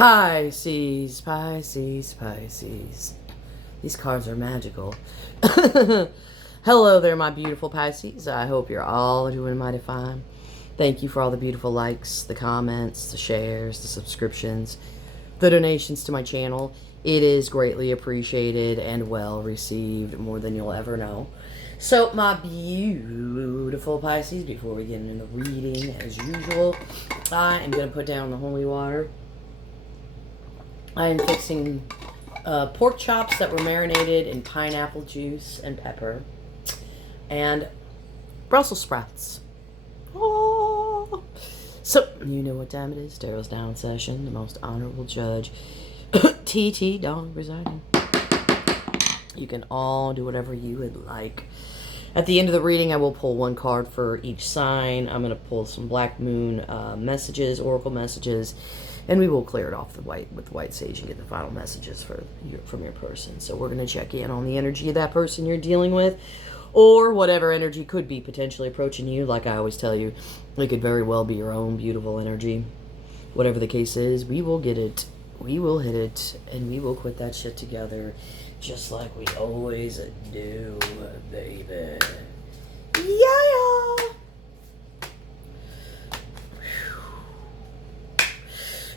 Pisces, Pisces, Pisces. These cards are magical. Hello there, my beautiful Pisces. I hope you're all doing mighty fine. Thank you for all the beautiful likes, the comments, the shares, the subscriptions, the donations to my channel. It is greatly appreciated and well received, more than you'll ever know. So, my beautiful Pisces, before we get into the reading, as usual, I am going to put down the holy water. I am fixing pork chops that were marinated in pineapple juice and pepper, and Brussels sprouts. Oh. So, you know what time it is. Tarot's down session. The most honorable judge, TT Dog presiding. You can all do whatever you would like. At the end of the reading, I will pull one card for each sign. I'm going to pull some Black Moon messages, oracle messages, and we will clear it off with the white sage and get the final messages from your person. So we're going to check in on the energy of that person you're dealing with, or whatever energy could be potentially approaching you. Like I always tell you, it could very well be your own beautiful energy. Whatever the case is, we will get it, we will hit it, and we will quit that shit together, just like we always do, baby. Yeah.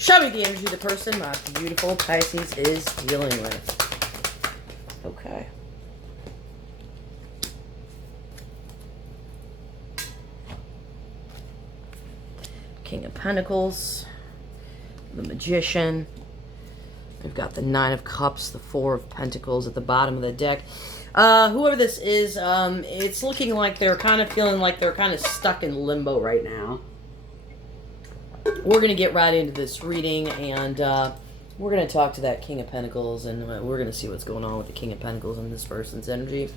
Show me the energy of the person my beautiful Pisces is dealing with. Okay. King of Pentacles, the Magician. We've got the Nine of Cups, the Four of Pentacles at the bottom of the deck. Whoever this is, it's looking like they're kind of feeling like they're kind of stuck in limbo right now. We're going to get right into this reading, and we're going to talk to that King of Pentacles, and we're going to see what's going on with the King of Pentacles and this person's energy.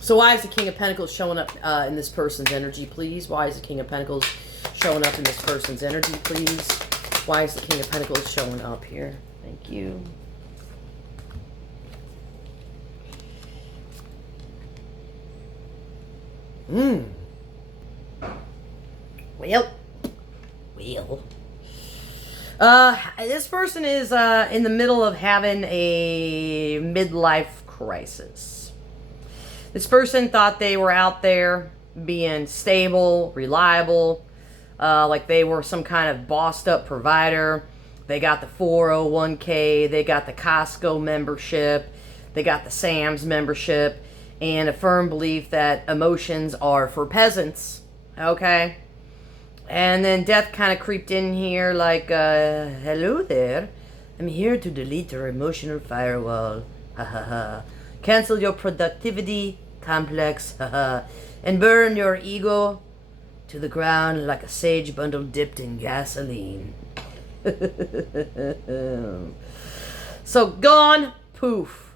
So why is the King of Pentacles showing up in this person's energy, please? Why is the King of Pentacles showing up in this person's energy, please? Why is the King of Pentacles showing up here? Thank you. Well. This person is in the middle of having a midlife crisis. This person thought they were out there being stable, reliable, like they were some kind of bossed up provider. They got the 401k, they got the Costco membership, they got the Sam's membership, and a firm belief that emotions are for peasants, okay? And then death kind of creeped in here like, hello there, I'm here to delete your emotional firewall, ha ha ha. Cancel your productivity complex, ha ha, and burn your ego to the ground like a sage bundle dipped in gasoline. So gone, poof,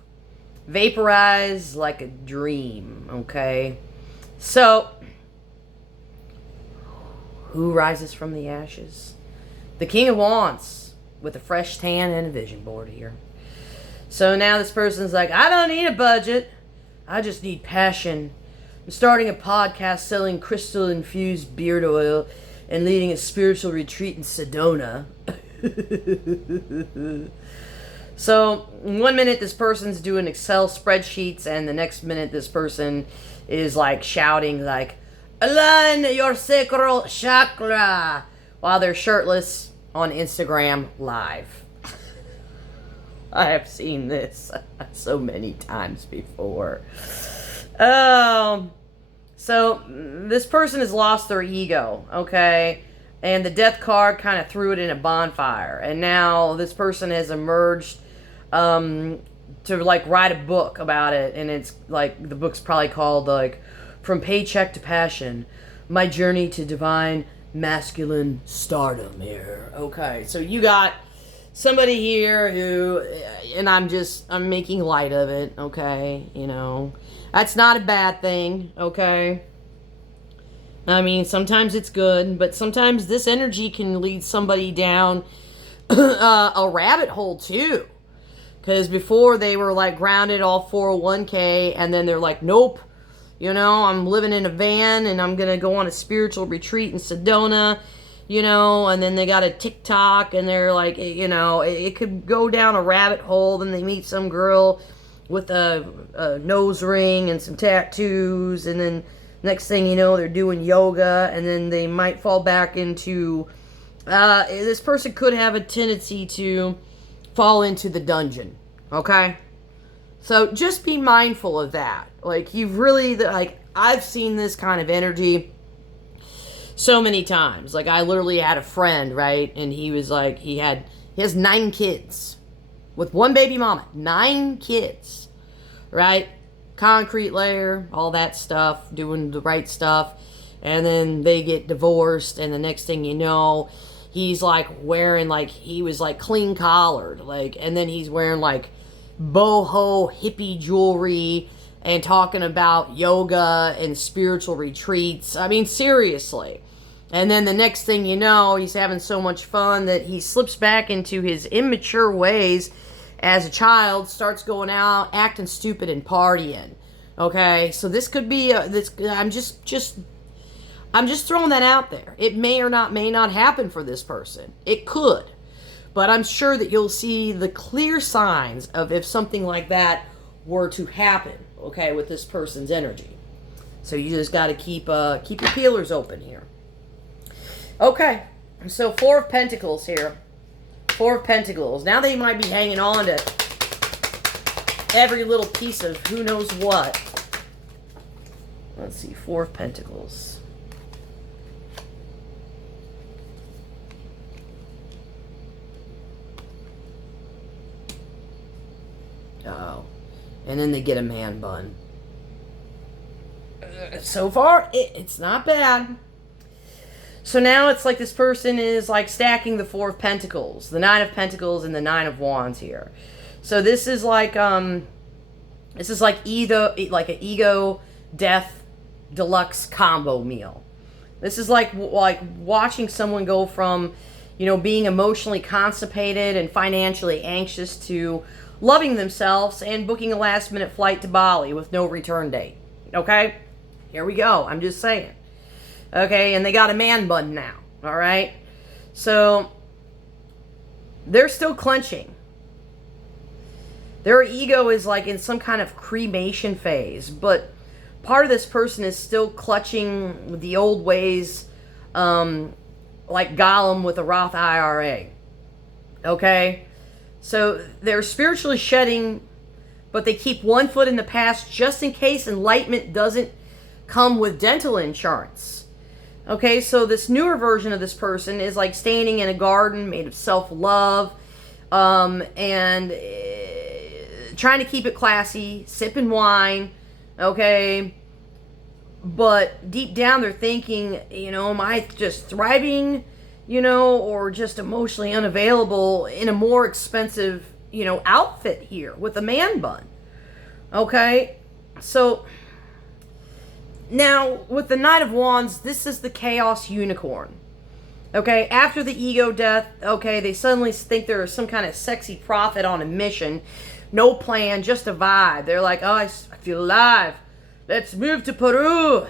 vaporize like a dream, okay? So, who rises from the ashes? The King of Wands with a fresh tan and a vision board here. So now this person's like, I don't need a budget. I just need passion. I'm starting a podcast selling crystal-infused beard oil and leading a spiritual retreat in Sedona. So, 1 minute this person's doing Excel spreadsheets, and the next minute this person is like shouting like, align your sacral chakra, while they're shirtless on Instagram Live. I have seen this so many times before. So this person has lost their ego, okay? And the death card kind of threw it in a bonfire. And now this person has emerged to like write a book about it. And it's like, the book's probably called like, From Paycheck to Passion, My Journey to Divine Masculine Stardom here. Okay, so you got somebody here who, and I'm making light of it, okay? You know, that's not a bad thing, okay? I mean, sometimes it's good, but sometimes this energy can lead somebody down a rabbit hole too. Because before they were like grounded all 401k, and then they're like, nope, you know, I'm living in a van and I'm going to go on a spiritual retreat in Sedona. you know, and then they got a TikTok, and they're like, you know, it could go down a rabbit hole. Then they meet some girl with a nose ring and some tattoos, and then next thing you know, they're doing yoga, and then they might fall back into, this person could have a tendency to fall into the dungeon, okay? So just be mindful of that. Like, you've really, like, I've seen this kind of energy so many times. Like, I literally had a friend, right? And he was like, he has 9 kids with one baby mama. 9 kids, right? Concrete layer, all that stuff, doing the right stuff. And then they get divorced, and the next thing you know, he's like wearing, like, he was like clean collared, like, and then he's wearing like boho hippie jewelry and talking about yoga and spiritual retreats. I mean, seriously. And then the next thing you know, he's having so much fun that he slips back into his immature ways as a child, starts going out, acting stupid and partying. Okay, so this could be I'm just throwing that out there. It may not happen for this person. It could. But I'm sure that you'll see the clear signs of if something like that were to happen, okay, with this person's energy. So you just got to keep your peelers open here. Okay, so 4 of Pentacles here. 4 of Pentacles. Now they might be hanging on to every little piece of who knows what. Let's see, 4 of Pentacles. Oh, and then they get a man bun. So far, it's not bad. So now it's like this person is like stacking the 4 of Pentacles, the 9 of Pentacles, and the 9 of Wands here. So this is like either like an ego death deluxe combo meal. This is like watching someone go from, you know, being emotionally constipated and financially anxious to loving themselves and booking a last minute flight to Bali with no return date. Okay? Here we go. I'm just saying. Okay, and they got a man bun now. All right? So they're still clenching. Their ego is like in some kind of cremation phase, but part of this person is still clutching the old ways, like Gollum with a Roth IRA. Okay? So they're spiritually shedding, but they keep one foot in the past just in case enlightenment doesn't come with dental insurance. Okay, so this newer version of this person is like standing in a garden made of self-love, and trying to keep it classy, sipping wine, okay? But deep down they're thinking, you know, am I just thriving, you know, or just emotionally unavailable in a more expensive, you know, outfit here with a man bun? Okay? So now with the Knight of Wands, this is the chaos unicorn. Okay, after the ego death, okay, they suddenly think they're some kind of sexy prophet on a mission. No plan, just a vibe. They're like, oh, I feel alive. Let's move to Peru.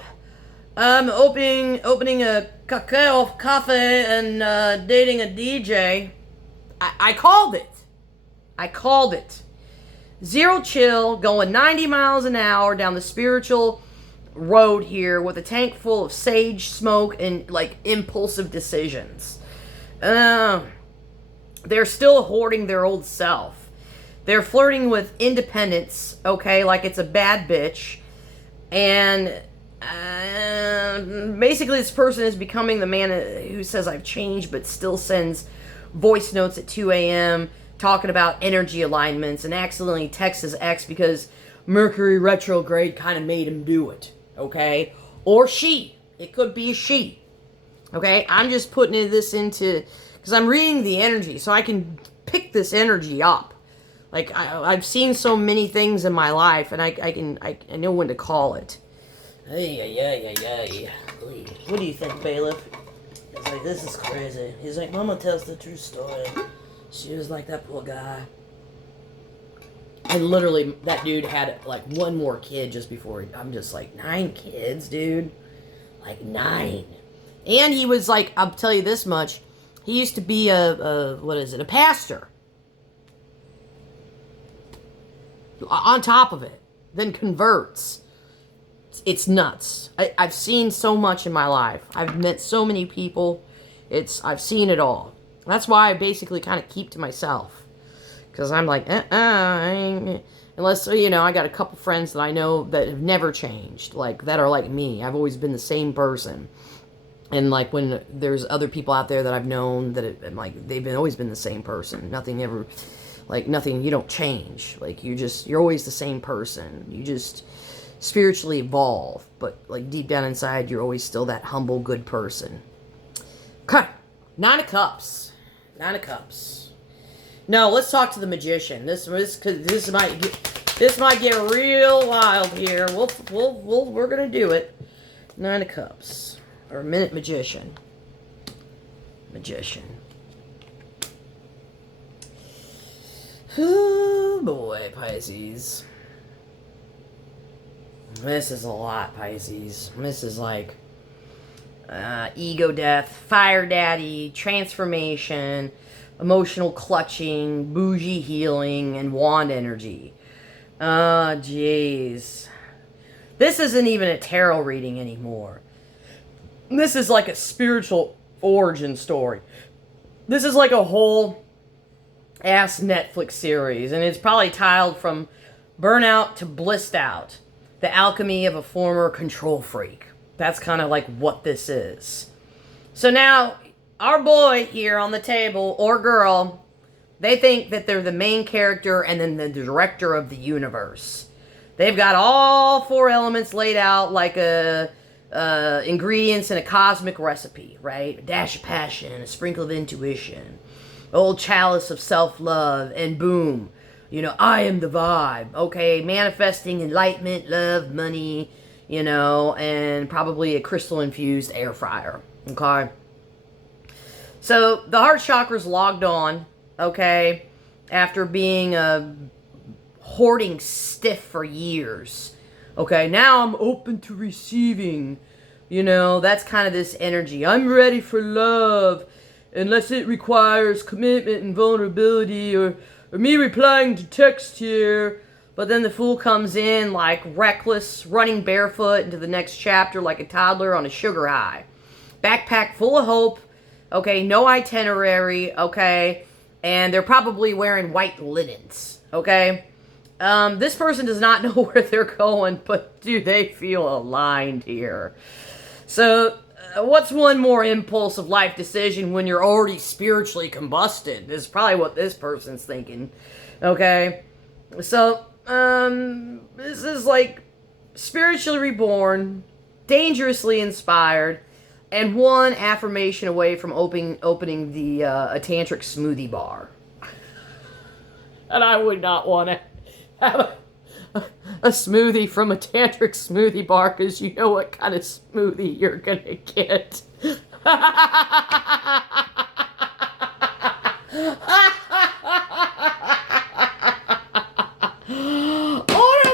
I'm opening a cacao cafe and dating a DJ. I called it. I called it. Zero chill, going 90 miles an hour down the spiritual road here with a tank full of sage smoke and like impulsive decisions. They're still hoarding their old self. They're flirting with independence, okay, like it's a bad bitch. And basically this person is becoming the man who says I've changed but still sends voice notes at 2 a.m. talking about energy alignments and accidentally texts his ex because Mercury retrograde kind of made him do it, okay? Or she. It could be a she, okay? I'm just putting this into, because I'm reading the energy so I can pick this energy up. Like, I've seen so many things in my life, and I know when to call it. Hey. What do you think, Bailiff? He's like, this is crazy. He's like, Mama tells the true story. She was like, that poor guy. And literally, that dude had, like, one more kid just before I'm just like, 9 kids, dude? Like, 9. And he was like, I'll tell you this much, he used to be a pastor. On top of it, then converts. It's nuts. I've seen so much in my life. I've met so many people. I've seen it all. That's why I basically kind of keep to myself. Because I'm like, unless, you know, I got a couple friends that I know that have never changed. Like, that are like me. I've always been the same person. And, like, when there's other people out there that I've known that, like, they've always been the same person. Nothing ever, like, nothing, you don't change. Like, you're always the same person. You just spiritually evolve. But, like, deep down inside, you're always still that humble, good person. Okay. 9 of Cups. 9 of Cups. No, let's talk to the Magician. This might get real wild here. We're gonna do it. 9 of Cups. Or Minute Magician. Magician. Oh boy, Pisces. This is a lot, Pisces. This is like ego death, fire daddy, transformation, emotional clutching, bougie healing, and wand energy. Oh, jeez. This isn't even a tarot reading anymore. This is like a spiritual origin story. This is like a whole ass Netflix series, and it's probably titled From Burnout to Blissed Out, The Alchemy of a Former Control Freak. That's kind of like what this is. So now, our boy here on the table, or girl, they think that they're the main character and then the director of the universe. They've got all 4 elements laid out like ingredients in a cosmic recipe, right? A dash of passion, a sprinkle of intuition, old chalice of self-love, and boom, you know, I am the vibe, okay? Manifesting enlightenment, love, money, you know, and probably a crystal-infused air fryer, okay? So, the heart chakra's logged on, okay, after being hoarding stiff for years. Okay, now I'm open to receiving. You know, that's kind of this energy. I'm ready for love, unless it requires commitment and vulnerability, or me replying to text here. But then the Fool comes in like reckless, running barefoot into the next chapter like a toddler on a sugar high. Backpack full of hope. Okay, no itinerary. Okay, and they're probably wearing white linens. Okay. This person does not know where they're going, but do they feel aligned here? So, what's one more impulsive life decision when you're already spiritually combusted? Is probably what this person's thinking. Okay? So, this is like spiritually reborn, dangerously inspired, and one affirmation away from opening the a tantric smoothie bar. And I would not want to have a smoothie from a tantric smoothie bar, because you know what kind of smoothie you're gonna get. Order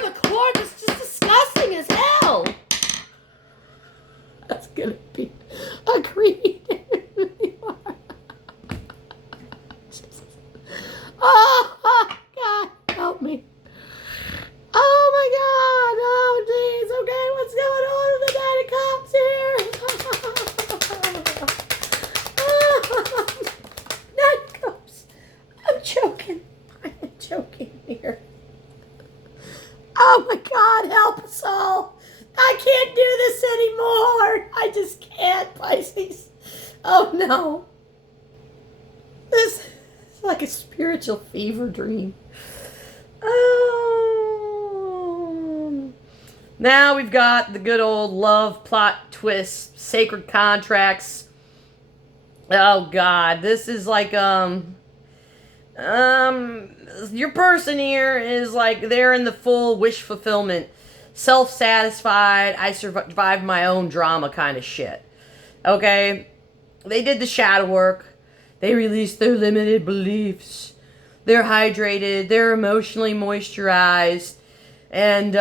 the court is just disgusting as hell. That's gonna be agreed. Oh, God, help me. Oh my God! Oh jeez! Okay, what's going on with the 9 of Cups here? 9 of Cups. I'm choking. I am choking here. Oh my God! Help us all! I can't do this anymore. I just can't, Pisces. Oh no! This is like a spiritual fever dream. Now we've got the good old love plot twist, sacred contracts. Oh God, this is like your person here is like they're in the full wish fulfillment, self-satisfied, I survived my own drama kind of shit. Okay, they did the shadow work. They released their limited beliefs. They're hydrated. They're emotionally moisturized. And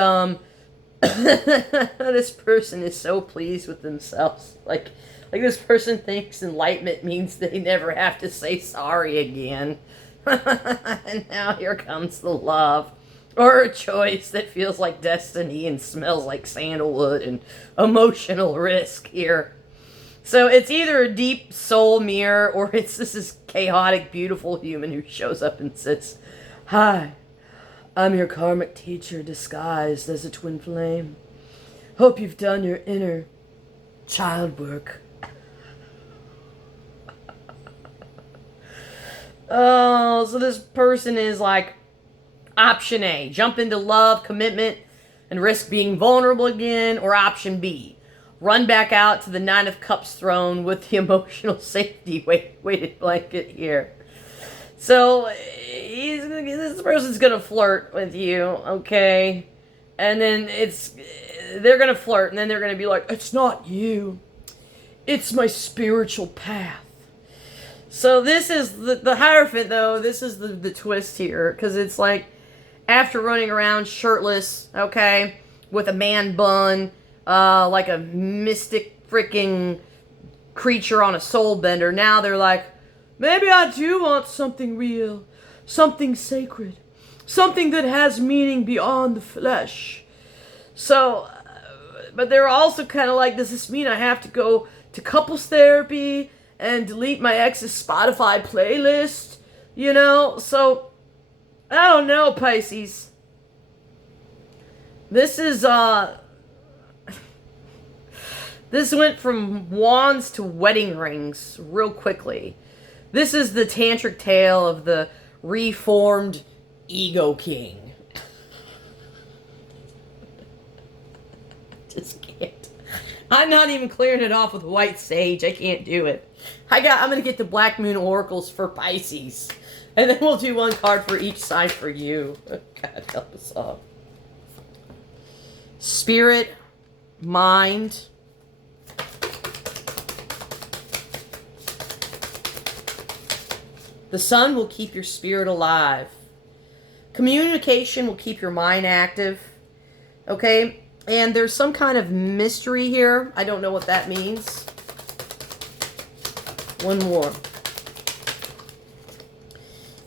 this person is so pleased with themselves. Like Like this person thinks enlightenment means they never have to say sorry again. And now here comes the love. Or a choice that feels like destiny and smells like sandalwood and emotional risk here. So it's either a deep soul mirror or it's this chaotic, beautiful human who shows up and says, "Hi, I'm your karmic teacher disguised as a twin flame. Hope you've done your inner child work." Oh, so this person is like option A, jump into love, commitment, and risk being vulnerable again, or option B, run back out to the Nine of Cups throne with the emotional safety weighted blanket here. So this person's gonna flirt with you, okay? And then they're gonna flirt, and then they're gonna be like, "It's not you, it's my spiritual path." So this is the Hierophant, though. This is the twist here, because it's like after running around shirtless, okay, with a man bun, like a mystic freaking creature on a soul bender. Now they're like, maybe I do want something real, something sacred, something that has meaning beyond the flesh. So, but they're also kind of like, does this mean I have to go to couples therapy and delete my ex's Spotify playlist? You know, so I don't know, Pisces. This is, this went from wands to wedding rings real quickly. This is the tantric tale of the reformed ego king. Just can't. I'm not even clearing it off with white sage. I can't do it. I'm going to get the Black Moon Oracles for Pisces. And then we'll do one card for each sign for you. God help us all. Spirit, mind. The sun will keep your spirit alive. Communication will keep your mind active. Okay? And there's some kind of mystery here. I don't know what that means. One more.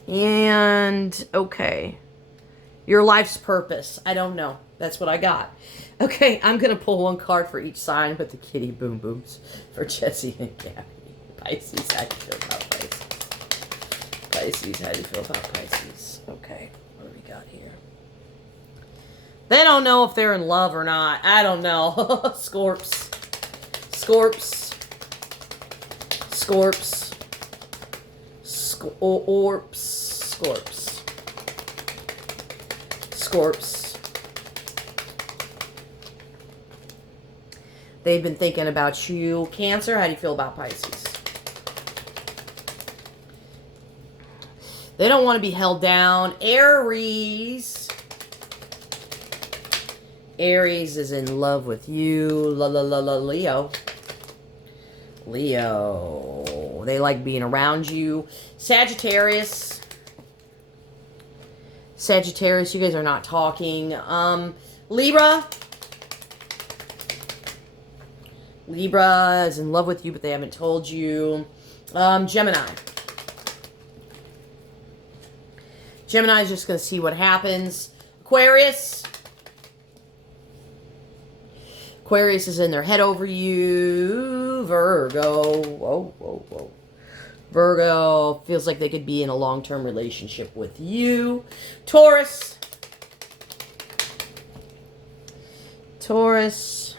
And, okay. Your life's purpose. I don't know. That's what I got. Okay, I'm going to pull one card for each sign with the kitty boom booms for Jesse and Gabby. Pisces, how do you feel about Pisces? Pisces, how do you feel about Pisces? Okay, what do we got here? They don't know if they're in love or not. I don't know. Scorps. Scorps. Scorps. Scorps. Scorps. They've been thinking about you. Cancer, how do you feel about Pisces? They don't want to be held down. Aries. Aries is in love with you. Leo. Leo. They like being around you. Sagittarius. Sagittarius, you guys are not talking. Libra. Libra is in love with you, but they haven't told you. Gemini. Gemini is just going to see what happens. Aquarius. Aquarius is in their head over you. Virgo. Whoa, whoa, whoa. Virgo feels like they could be in a long-term relationship with you. Taurus. Taurus.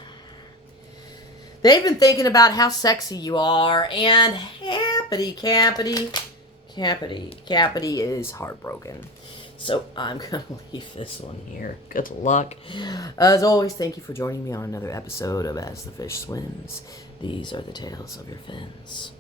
They've been thinking about how sexy you are. And Cappity is heartbroken. So I'm going to leave this one here. Good luck. As always, thank you for joining me on another episode of As the Fish Swims. These are the tales of your fins.